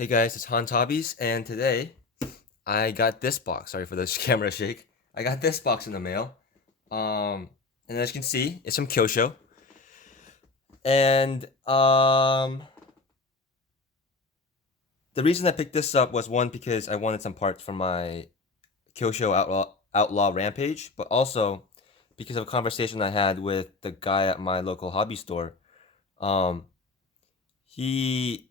Hey guys, it's Hans Hobbies, and today I got this box. Sorry for the camera shake. I got this box in the mail. And as you can see, it's from Kyosho. And the reason I picked this up was one because I wanted some parts for my Kyosho Outlaw Rampage, but also because of a conversation I had with the guy at my local hobby store. Um, he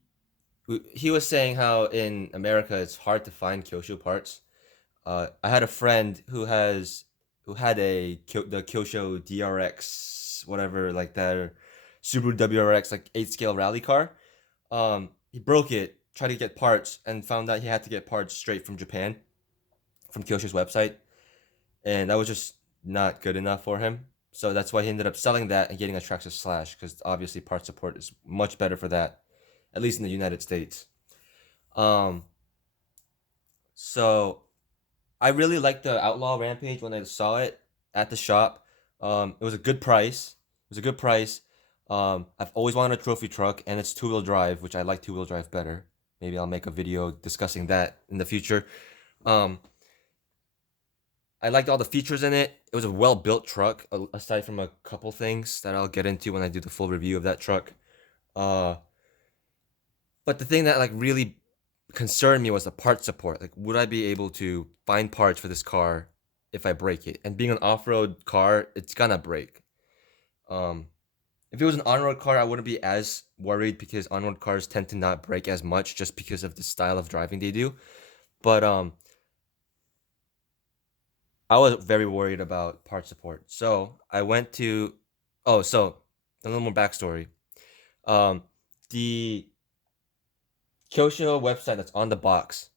he was saying how in America it's hard to find Kyosho parts. I had a friend who had the Kyosho DRX whatever like that or Subaru WRX like 8 scale rally car. He broke it, tried to get parts, and found out he had to get parts straight from Japan from Kyosho's website, and that was just not good enough for him. So that's why he ended up selling that and getting a Traxxas Slash because obviously part support is much better for that, at least in the United States. Um, so I really liked the Outlaw Rampage when I saw it at the shop. It was a good price. It was a good price. I've always wanted a trophy truck, and it's two-wheel drive, which I like two-wheel drive better. Maybe I'll make a video discussing that in the future. Um, I liked all the features in it. It was a well-built truck, aside from a couple things that I'll get into when I do the full review of that truck. Uh, but the thing that like really concerned me was the part support. Like, would I be able to find parts for this car if I break it? And being an off-road car, it's gonna break. Um, if it was an on-road car, I wouldn't be as worried because on-road cars tend to not break as much just because of the style of driving they do. But I was very worried about part support. So I went to, oh, so a little more backstory. Um, the Kyosho website that's on the box.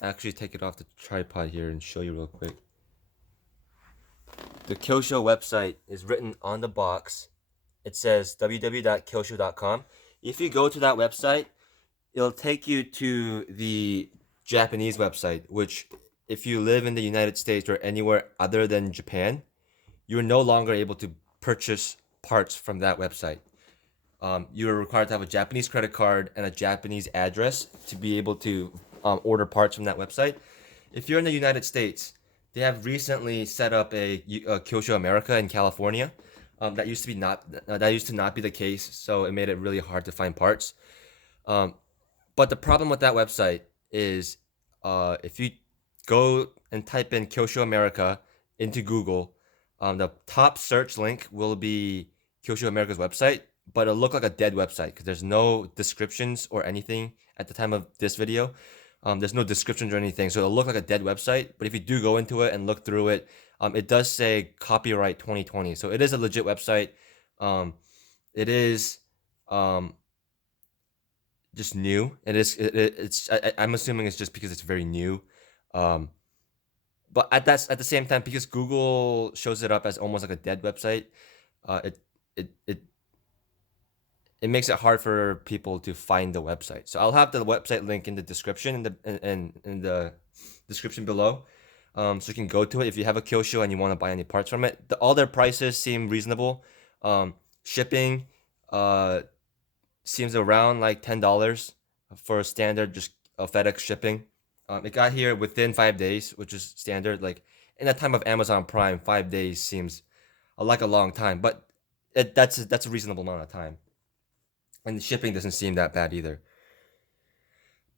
Actually, take it off the tripod here and show you real quick. The Kyosho website is written on the box. It says www.kyosho.com. If you go to that website, it'll take you to the Japanese website, which, if you live in the United States or anywhere other than Japan, you're no longer able to purchase parts from that website. You are required to have a Japanese credit card and a Japanese address to be able to order parts from that website. If you're in the United States, they have recently set up a Kyosho America in California. That used to not be the case, so it made it really hard to find parts. Um, but the problem with that website is, if you go and type in Kyosho America into Google, the top search link will be Kyosho America's website, but it'll look like a dead website because there's no descriptions or anything at the time of this video. There's no descriptions or anything, so it'll look like a dead website. But if you do go into it and look through it, it does say copyright 2020, so it is a legit website. It is um, just new. I'm assuming it's just because it's very new. Um, but at the same time, because Google shows it up as almost like a dead website, uh, it it it it makes it hard for people to find the website. So I'll have the website link in the description in the description below. So you can go to it if you have a Kyosho and you want to buy any parts from it. All their prices seem reasonable. Shipping seems around like $10 for a standard just FedEx shipping. It got here within 5 days, which is standard. Like in the time of Amazon Prime, 5 days seems like a long time, but that's a reasonable amount of time. And the shipping doesn't seem that bad either.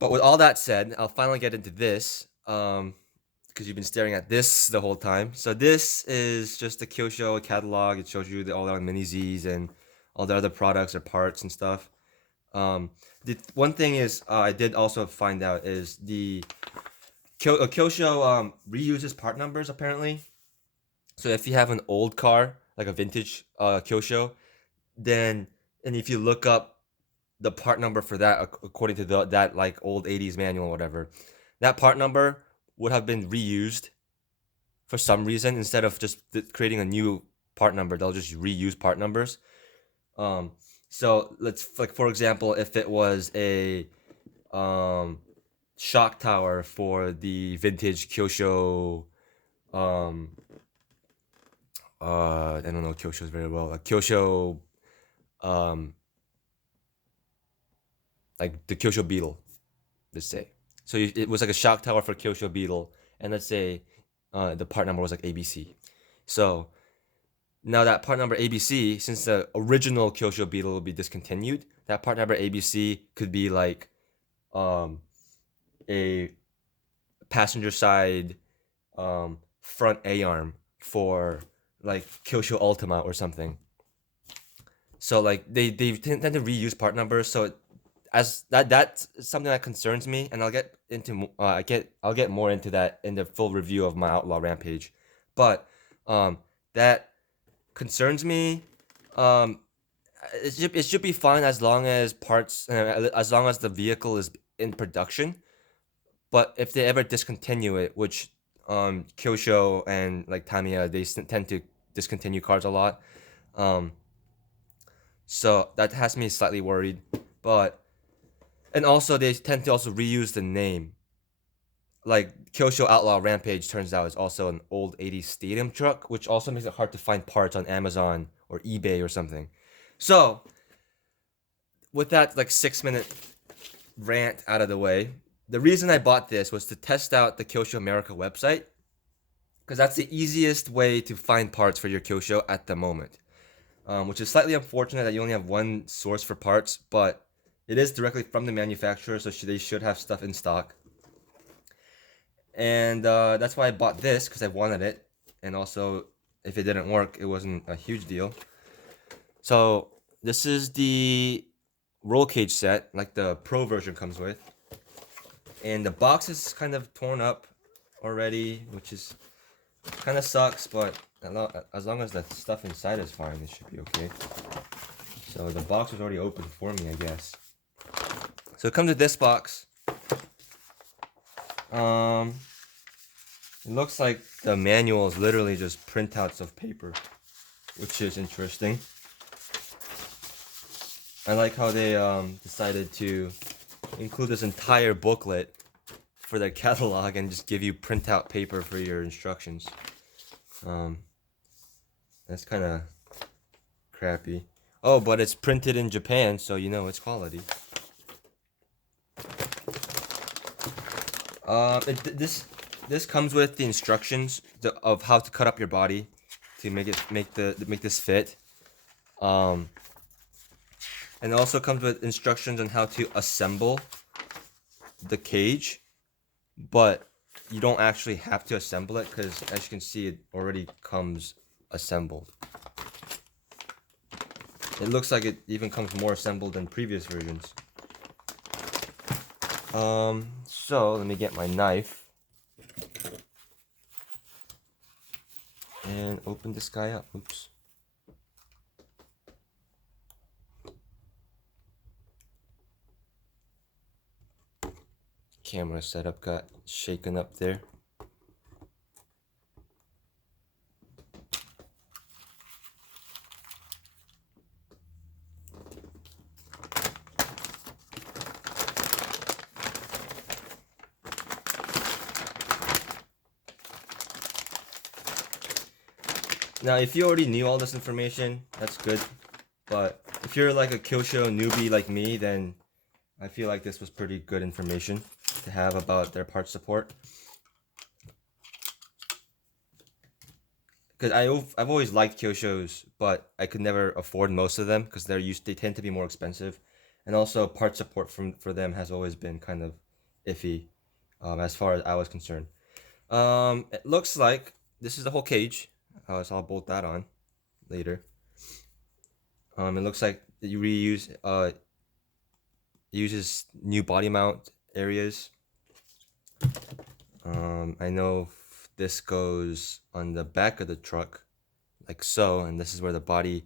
But with all that said, I'll finally get into this. Because you've been staring at this the whole time. So this is just the Kyosho catalog. It shows you all the mini Z's and all the other products or parts and stuff. The one thing is I did also find out is the Kyosho reuses part numbers apparently. So if you have an old car, like a vintage Kyosho, then and if you look up the part number for that according to that like old 80s manual or whatever, that part number would have been reused for some reason. Instead of just creating a new part number, they'll just reuse part numbers. Um, so let's like for example, if it was a shock tower for the vintage Kyosho, um, I don't know Kyosho's very well. Um, like the Kyosho Beetle. let's say. So it was like a shock tower for Kyosho Beetle, and let's say the part number was like ABC. So now that part number ABC, since the original Kyosho Beetle will be discontinued, that part number ABC could be like a passenger side front A arm for like Kyosho Ultima or something. So like they tend to reuse part numbers. So as that's something that concerns me, and I'll get into I'll get more into that in the full review of my Outlaw Rampage. But that concerns me. Um, it should be fine as long as parts as long as the vehicle is in production. But if they ever discontinue it, which Kyosho and like Tamiya, they tend to discontinue cars a lot. Um, so that has me slightly worried. But and also they tend to also reuse the name. Like Kyosho Outlaw Rampage turns out is also an old 80s stadium truck, which also makes it hard to find parts on Amazon or eBay or something. So with that like 6 minute rant out of the way, the reason I bought this was to test out the Kyosho America website, because that's the easiest way to find parts for your Kyosho at the moment. Which is slightly unfortunate that you only have one source for parts, but it is directly from the manufacturer, so they should have stuff in stock. And that's why I bought this, because I wanted it, and also if it didn't work, it wasn't a huge deal. So this is the roll cage set, like the Pro version comes with, and the box is kind of torn up already, which is kind of sucks, but as long as the stuff inside is fine, it should be okay. So the box was already open for me, I guess. So it comes with this box. It looks like the manual is literally just printouts of paper, which is interesting. I like how they decided to include this entire booklet for their catalog and just give you printout paper for your instructions. That's kind of crappy. Oh, but it's printed in Japan, so you know it's quality. This comes with the instructions of how to cut up your body to make this fit. And it also comes with instructions on how to assemble the cage, but you don't actually have to assemble it, because as you can see, it already comes assembled. It looks like it even comes more assembled than previous versions. So let me get my knife and open this guy up. Oops. Camera setup got shaken up there. Now, if you already knew all this information, that's good. But if you're like a Kyosho newbie like me, then I feel like this was pretty good information to have about their parts support. Because I've always liked Kyoshos, but I could never afford most of them because they tend to be more expensive, and also part support for them has always been kind of iffy, as far as I was concerned. It looks like this is the whole cage. So I'll bolt that on later. It looks like you reuse uses new body mount areas. I know this goes on the back of the truck, like so, and this is where the body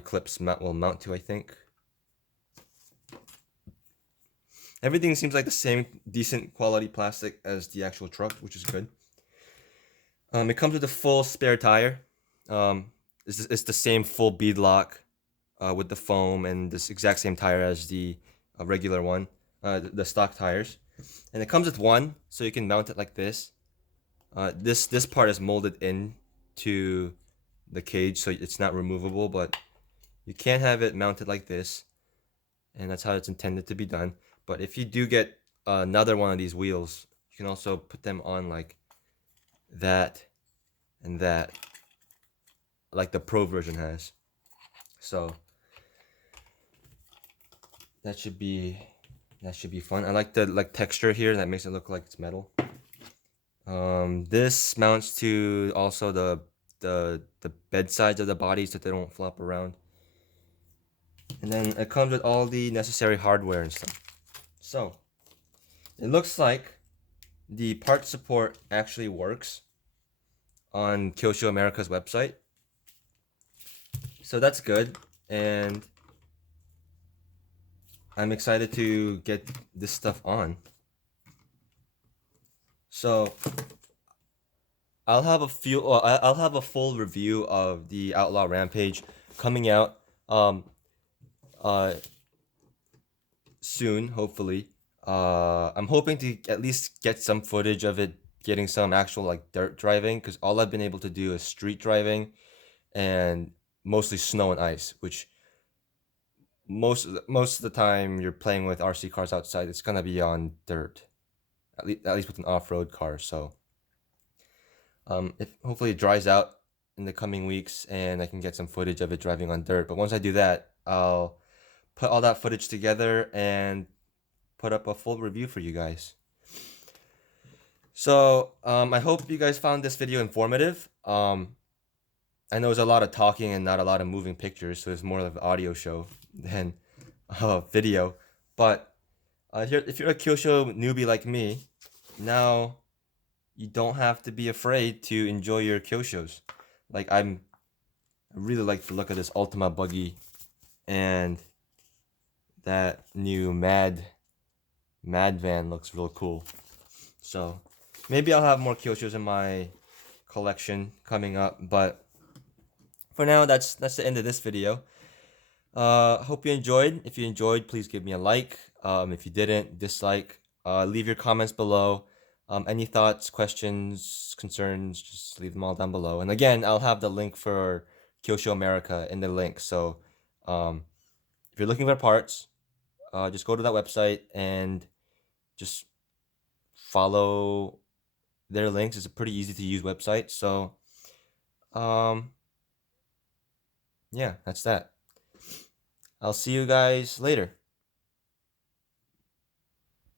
clips will mount to, I think. Everything seems like the same decent quality plastic as the actual truck, which is good. It comes with a full spare tire. It's the same full bead lock with the foam and this exact same tire as the regular one, the stock tires. And it comes with one, so you can mount it like this. This part is molded in to the cage, so it's not removable, but you can have it mounted like this, and that's how it's intended to be done. But if you do get another one of these wheels, you can also put them on like that and that, like the Pro version has. So that should be fun. I like the texture here that makes it look like it's metal. This mounts to also the bed sides of the body so they don't flop around. And then it comes with all the necessary hardware and stuff. So it looks like the part support actually works on Kyosho America's website. So that's good, and I'm excited to get this stuff on. So I'll have a full review of the Outlaw Rampage coming out uh soon, hopefully. I'm hoping to at least get some footage of it getting some actual like dirt driving, because all I've been able to do is street driving and mostly snow and ice, which most of the time you're playing with RC cars outside, it's gonna be on dirt, at least with an off-road car. So hopefully it dries out in the coming weeks and I can get some footage of it driving on dirt. But once I do that, I'll put all that footage together and put up a full review for you guys. So I hope you guys found this video informative. I know there's a lot of talking and not a lot of moving pictures, so it's more of an audio show than a video. But if you're a Kyosho newbie like me, now you don't have to be afraid to enjoy your Kyoshos. Like I really like the look of this Ultima buggy and that new Mad van looks real cool. So maybe I'll have more Kyoshos in my collection coming up, but for now that's the end of this video. Hope you enjoyed. If you enjoyed, please give me a like. If you didn't, dislike. Leave your comments below. Any thoughts, questions, concerns, just leave them all down below. And again, I'll have the link for Kyosho America in the link. So if you're looking for parts, just go to that website and just follow their links. It's a pretty easy to use website. So yeah, that's that. I'll see you guys later.